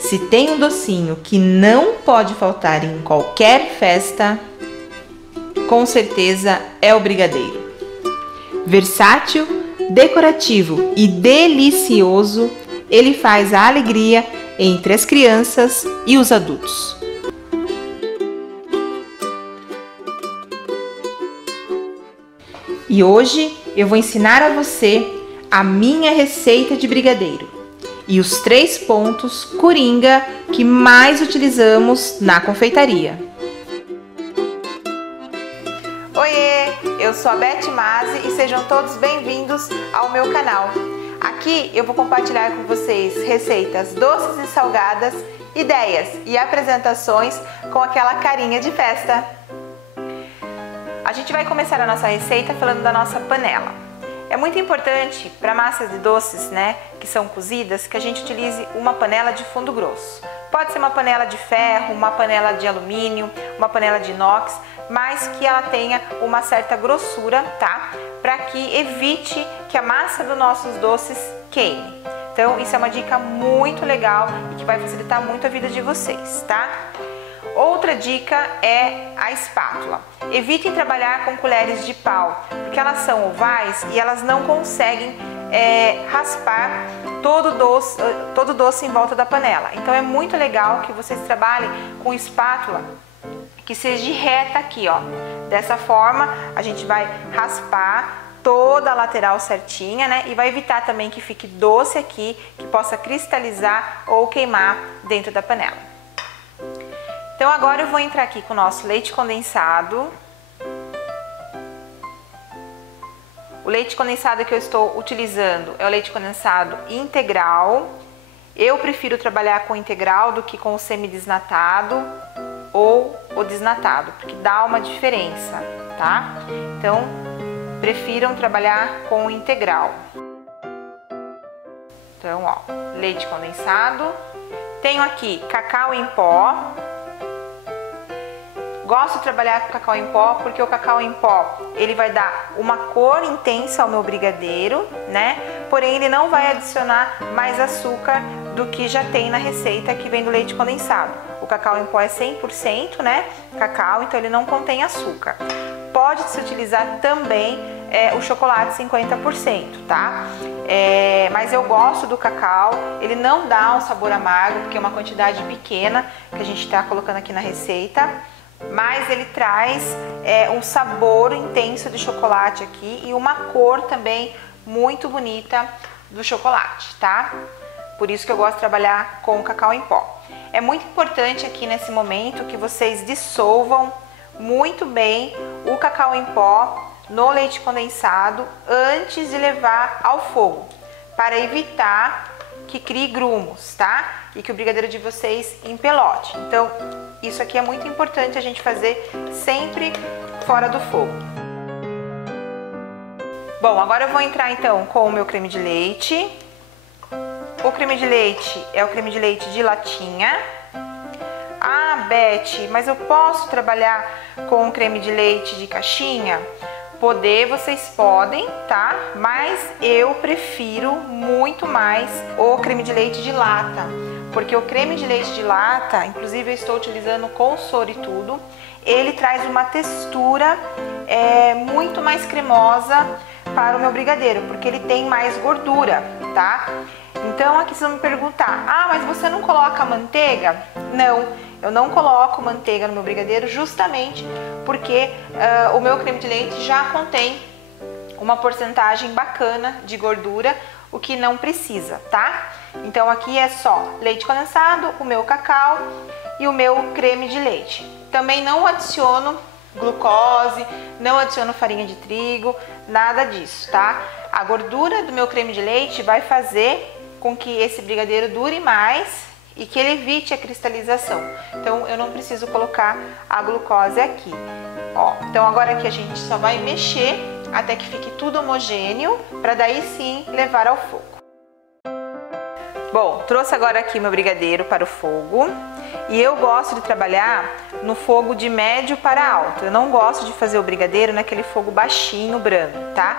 Se tem um docinho que não pode faltar em qualquer festa, com certeza é o brigadeiro. Versátil, decorativo e delicioso, ele faz a alegria entre as crianças e os adultos. E hoje eu vou ensinar a você a minha receita de brigadeiro e os 3 pontos coringa que mais utilizamos na confeitaria. Oiê, eu sou a Beth Mazzi e sejam todos bem-vindos ao meu canal. Aqui eu vou compartilhar com vocês receitas doces e salgadas, ideias e apresentações com aquela carinha de festa. A gente vai começar a nossa receita falando da nossa panela. É muito importante para massas de doces, que são cozidas, que a gente utilize uma panela de fundo grosso. Pode ser uma panela de ferro, uma panela de alumínio, uma panela de inox, mas que ela tenha uma certa grossura, tá? Para que evite que a massa dos nossos doces queime. Então, isso é uma dica muito legal e que vai facilitar muito a vida de vocês, tá? Outra dica é a espátula. Evitem trabalhar com colheres de pau, porque elas são ovais e elas não conseguem raspar todo o doce em volta da panela. Então é muito legal que vocês trabalhem com espátula que seja reta aqui, ó. Dessa forma a gente vai raspar toda a lateral certinha, e vai evitar também que fique doce aqui, que possa cristalizar ou queimar dentro da panela. Então agora eu vou entrar aqui com o nosso leite condensado. O leite condensado que eu estou utilizando é o leite condensado integral. Eu prefiro trabalhar com integral do que com o semidesnatado ou o desnatado, porque dá uma diferença, tá? Então, prefiram trabalhar com o integral. Então, ó, leite condensado. Tenho aqui cacau em pó. Gosto de trabalhar com cacau em pó porque o cacau em pó ele vai dar uma cor intensa ao meu brigadeiro, Porém ele não vai adicionar mais açúcar do que já tem na receita que vem do leite condensado. O cacau em pó é 100%, cacau, então ele não contém açúcar. Pode-se utilizar também o chocolate 50%, tá? Mas eu gosto do cacau, ele não dá um sabor amargo porque é uma quantidade pequena que a gente está colocando aqui na receita. Mas ele traz um sabor intenso de chocolate aqui e uma cor também muito bonita do chocolate, tá? Por isso que eu gosto de trabalhar com o cacau em pó. É muito importante aqui nesse momento que vocês dissolvam muito bem o cacau em pó no leite condensado antes de levar ao fogo, para evitar que crie grumos, tá? E que o brigadeiro de vocês empelote. Então, isso aqui é muito importante a gente fazer sempre fora do fogo. Bom, agora eu vou entrar então com o meu creme de leite. O creme de leite é o creme de leite de latinha. Ah, Beth, mas eu posso trabalhar com o creme de leite de caixinha? Vocês podem, tá? Mas eu prefiro muito mais o creme de leite de lata, porque o creme de leite de lata, inclusive eu estou utilizando com soro e tudo, ele traz uma textura muito mais cremosa para o meu brigadeiro, porque ele tem mais gordura, tá? Então aqui vocês vão me perguntar, mas você não coloca manteiga? Não, eu não coloco manteiga no meu brigadeiro justamente porque o meu creme de leite já contém uma porcentagem bacana de gordura, o que não precisa, tá? Então aqui é só leite condensado, o meu cacau e o meu creme de leite. Também não adiciono glucose, não adiciono farinha de trigo, nada disso, tá? A gordura do meu creme de leite vai fazer com que esse brigadeiro dure mais e que ele evite a cristalização. Então eu não preciso colocar a glucose aqui. Ó, então agora aqui a gente só vai mexer até que fique tudo homogêneo, para daí sim levar ao fogo. Bom, trouxe agora aqui meu brigadeiro para o fogo e eu gosto de trabalhar no fogo de médio para alto. Eu não gosto de fazer o brigadeiro naquele fogo baixinho, branco, tá?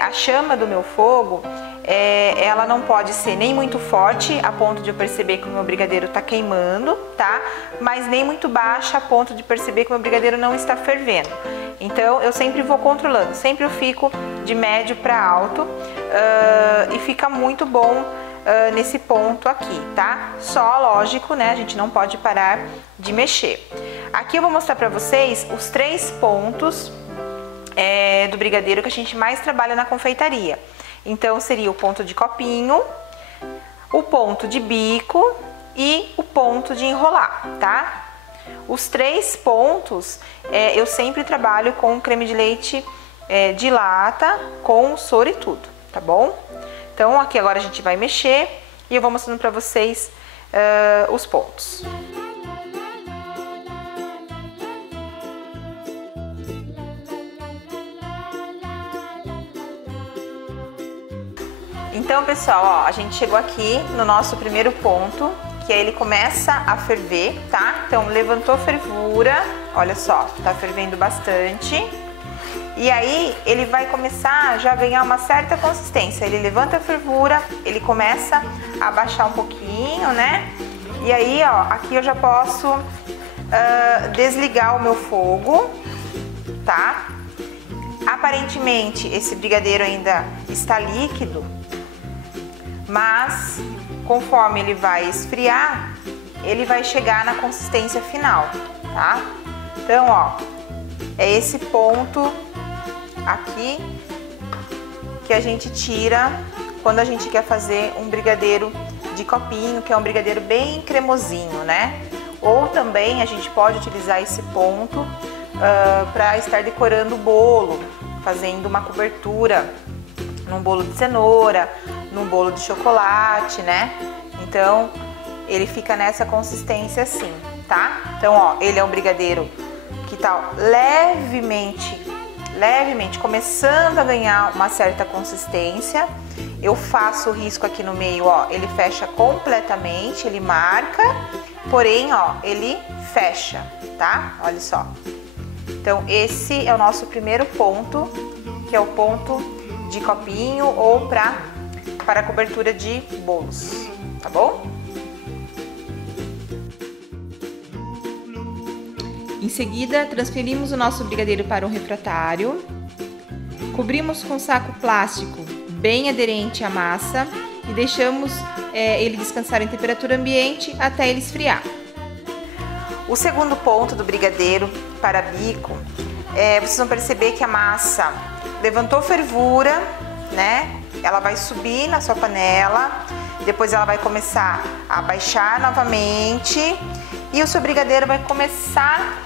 A chama do meu fogo, ela não pode ser nem muito forte a ponto de eu perceber que o meu brigadeiro está queimando, tá? Mas nem muito baixa a ponto de perceber que o meu brigadeiro não está fervendo. Então eu sempre vou controlando, sempre eu fico de médio para alto e fica muito bom nesse ponto aqui, tá? Só, lógico, né? A gente não pode parar de mexer. Aqui eu vou mostrar para vocês os 3 pontos do brigadeiro que a gente mais trabalha na confeitaria. Então seria o ponto de copinho, o ponto de bico e o ponto de enrolar, tá? Os 3 pontos eu sempre trabalho com creme de leite de lata, com soro e tudo, tá bom? Então aqui agora a gente vai mexer e eu vou mostrando pra vocês os pontos. Então, pessoal, ó, a gente chegou aqui no nosso primeiro ponto, que aí ele começa a ferver, tá? Então, levantou fervura, olha só, tá fervendo bastante. E aí, ele vai começar já a ganhar uma certa consistência. Ele levanta a fervura, ele começa a baixar um pouquinho, né? E aí, ó, aqui eu já posso desligar o meu fogo, tá? Aparentemente, esse brigadeiro ainda está líquido, mas conforme ele vai esfriar, ele vai chegar na consistência final, tá? Então, ó, é esse ponto aqui que a gente tira quando a gente quer fazer um brigadeiro de copinho, que é um brigadeiro bem cremosinho, né? Ou também a gente pode utilizar esse ponto para estar decorando o bolo, fazendo uma cobertura num bolo de cenoura, num bolo de chocolate, né? Então, ele fica nessa consistência assim, tá? Então, ó, ele é um brigadeiro que tá levemente começando a ganhar uma certa consistência. Eu faço o risco aqui no meio, ó, ele fecha completamente, ele marca, porém, ó, ele fecha, tá? Olha só. Então, esse é o nosso primeiro ponto, que é o ponto de copinho ou para cobertura de bolos, tá bom? Em seguida, transferimos o nosso brigadeiro para um refratário, cobrimos com saco plástico bem aderente à massa e deixamos ele descansar em temperatura ambiente até ele esfriar. O segundo ponto do brigadeiro para bico, vocês vão perceber que a massa levantou fervura, né? Ela vai subir na sua panela, depois ela vai começar a baixar novamente e o seu brigadeiro vai começar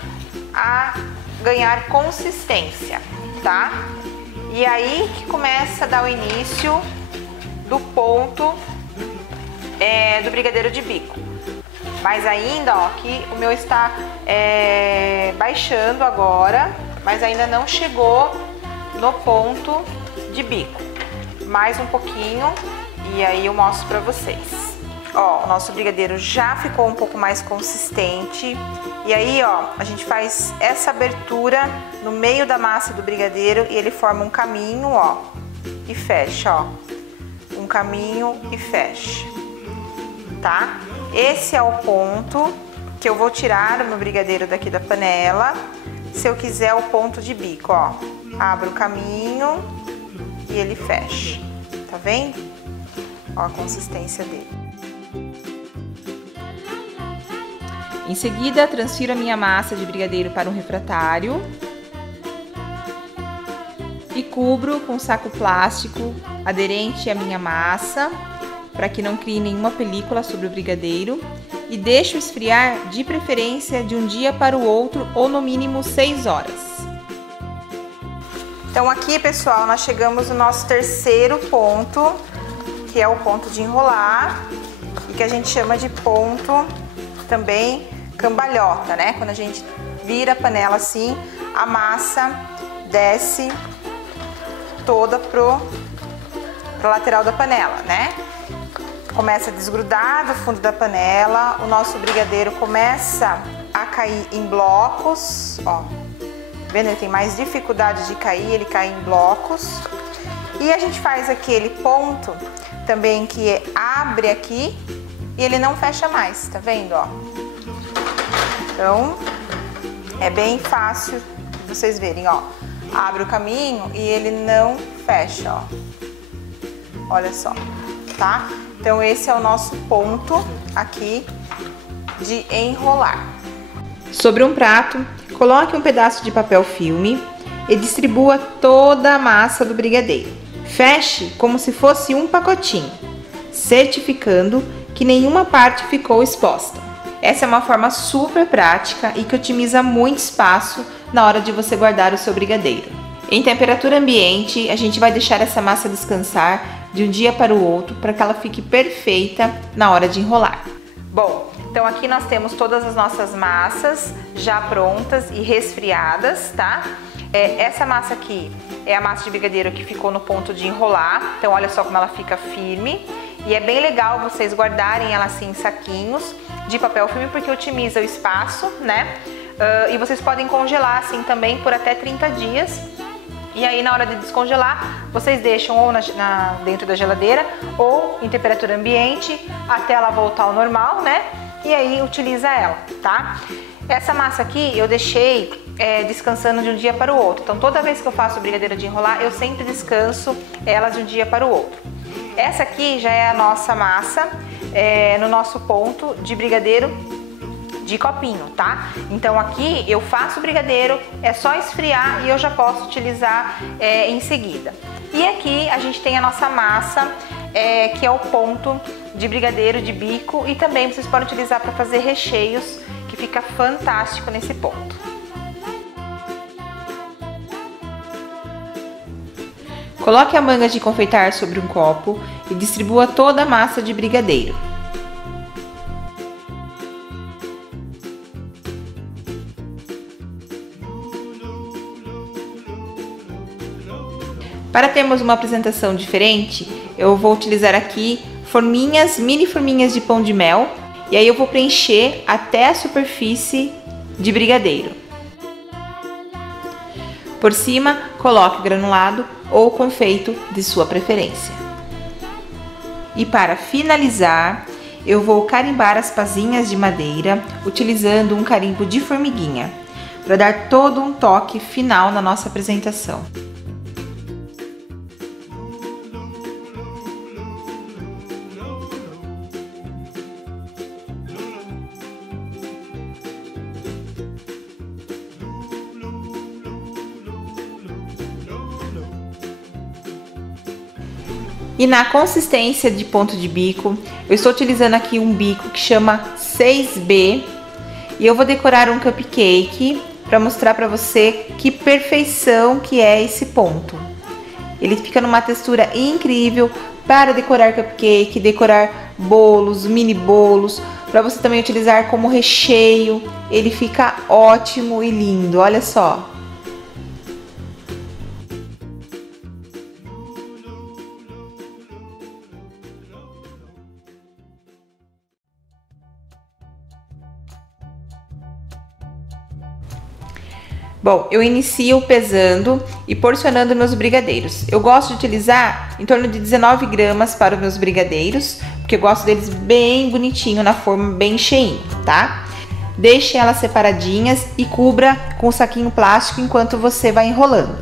a ganhar consistência, tá? E aí que começa a dar o início do ponto do brigadeiro de bico. Mas ainda, ó, aqui o meu está baixando agora, mas ainda não chegou no ponto de bico. Mais um pouquinho e aí eu mostro pra vocês. Ó, o nosso brigadeiro já ficou um pouco mais consistente. E aí, ó, a gente faz essa abertura no meio da massa do brigadeiro e ele forma um caminho, ó, e fecha, ó. Um caminho e fecha, tá? Esse é o ponto que eu vou tirar o meu brigadeiro daqui da panela. Se eu quiser o ponto de bico, ó, abro o caminho e ele fecha, tá vendo? Ó a consistência dele. Em seguida, transfiro a minha massa de brigadeiro para um refratário e cubro com saco plástico aderente à minha massa, para que não crie nenhuma película sobre o brigadeiro, e deixo esfriar de preferência de um dia para o outro ou no mínimo 6 horas. Então aqui, pessoal, nós chegamos no nosso terceiro ponto, que é o ponto de enrolar, e que a gente chama de ponto também cambalhota, né? Quando a gente vira a panela assim, a massa desce toda pra lateral da panela, né? Começa a desgrudar do fundo da panela, o nosso brigadeiro começa a cair em blocos, ó. Vendo? Ele tem mais dificuldade de cair, ele cai em blocos. E a gente faz aquele ponto também que abre aqui e ele não fecha mais, tá vendo, ó? Então, é bem fácil de vocês verem, ó. Abre o caminho e ele não fecha, ó. Olha só, tá? Então, esse é o nosso ponto aqui de enrolar. Sobre um prato, coloque um pedaço de papel filme e distribua toda a massa do brigadeiro. Feche como se fosse um pacotinho, certificando que nenhuma parte ficou exposta. Essa é uma forma super prática e que otimiza muito espaço na hora de você guardar o seu brigadeiro. Em temperatura ambiente, a gente vai deixar essa massa descansar de um dia para o outro para que ela fique perfeita na hora de enrolar. Bom, então aqui nós temos todas as nossas massas já prontas e resfriadas, tá? Essa massa aqui é a massa de brigadeiro que ficou no ponto de enrolar, então olha só como ela fica firme. E é bem legal vocês guardarem ela assim em saquinhos de papel filme porque otimiza o espaço, né? E vocês podem congelar assim também por até 30 dias. E aí na hora de descongelar, vocês deixam ou dentro da geladeira ou em temperatura ambiente até ela voltar ao normal, né? E aí utiliza ela, tá? Essa massa aqui eu deixei descansando de um dia para o outro. Então toda vez que eu faço brigadeiro de enrolar, eu sempre descanso ela de um dia para o outro. Essa aqui já é a nossa massa no nosso ponto de brigadeiro de copinho, tá? Então aqui eu faço o brigadeiro, é só esfriar e eu já posso utilizar em seguida. E aqui a gente tem a nossa massa, que é o ponto de brigadeiro de bico e também vocês podem utilizar para fazer recheios, que fica fantástico nesse ponto. Coloque a manga de confeitar sobre um copo e distribua toda a massa de brigadeiro. Para termos uma apresentação diferente, eu vou utilizar aqui mini forminhas de pão de mel, e aí eu vou preencher até a superfície de brigadeiro. Por cima, coloque granulado ou confeito de sua preferência. E para finalizar, eu vou carimbar as pazinhas de madeira utilizando um carimbo de formiguinha, para dar todo um toque final na nossa apresentação. E na consistência de ponto de bico, eu estou utilizando aqui um bico que chama 6B e eu vou decorar um cupcake para mostrar para você que perfeição que é esse ponto. Ele fica numa textura incrível para decorar cupcake, decorar bolos, mini bolos, para você também utilizar como recheio. Ele fica ótimo e lindo, olha só. Bom, eu inicio pesando e porcionando meus brigadeiros. Eu gosto de utilizar em torno de 19 gramas para os meus brigadeiros, porque eu gosto deles bem bonitinho, na forma bem cheinho, tá? Deixe elas separadinhas e cubra com o saquinho plástico enquanto você vai enrolando.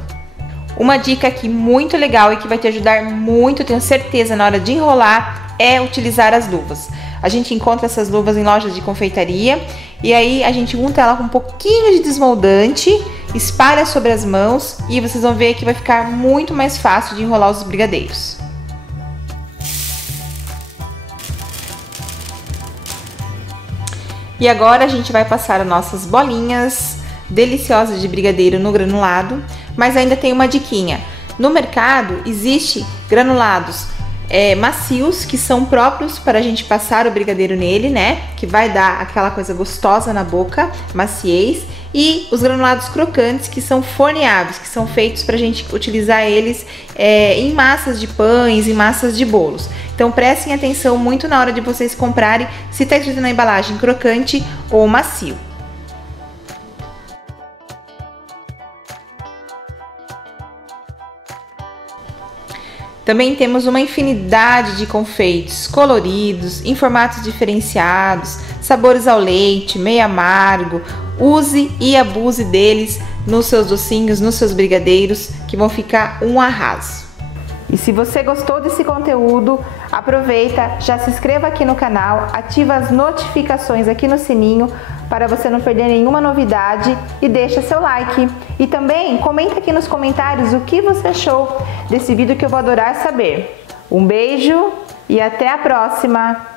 Uma dica aqui muito legal e que vai te ajudar muito, tenho certeza, na hora de enrolar, é utilizar as luvas. A gente encontra essas luvas em lojas de confeitaria e aí a gente unta ela com um pouquinho de desmoldante, espalha sobre as mãos e vocês vão ver que vai ficar muito mais fácil de enrolar os brigadeiros. E agora a gente vai passar as nossas bolinhas deliciosas de brigadeiro no granulado, mas ainda tem uma diquinha. No mercado existe granulados macios, que são próprios para a gente passar o brigadeiro nele, né? Que vai dar aquela coisa gostosa na boca, maciez. E os granulados crocantes, que são forneáveis, que são feitos para a gente utilizar eles em massas de pães, em massas de bolos. Então prestem atenção muito na hora de vocês comprarem, se está escrito na embalagem crocante ou macio. Também temos uma infinidade de confeitos coloridos, em formatos diferenciados, sabores ao leite, meio amargo. Use e abuse deles nos seus docinhos, nos seus brigadeiros, que vão ficar um arraso. E se você gostou desse conteúdo, aproveita, já se inscreva aqui no canal, ativa as notificações aqui no sininho para você não perder nenhuma novidade e deixa seu like. E também comenta aqui nos comentários o que você achou desse vídeo, que eu vou adorar saber. Um beijo e até a próxima!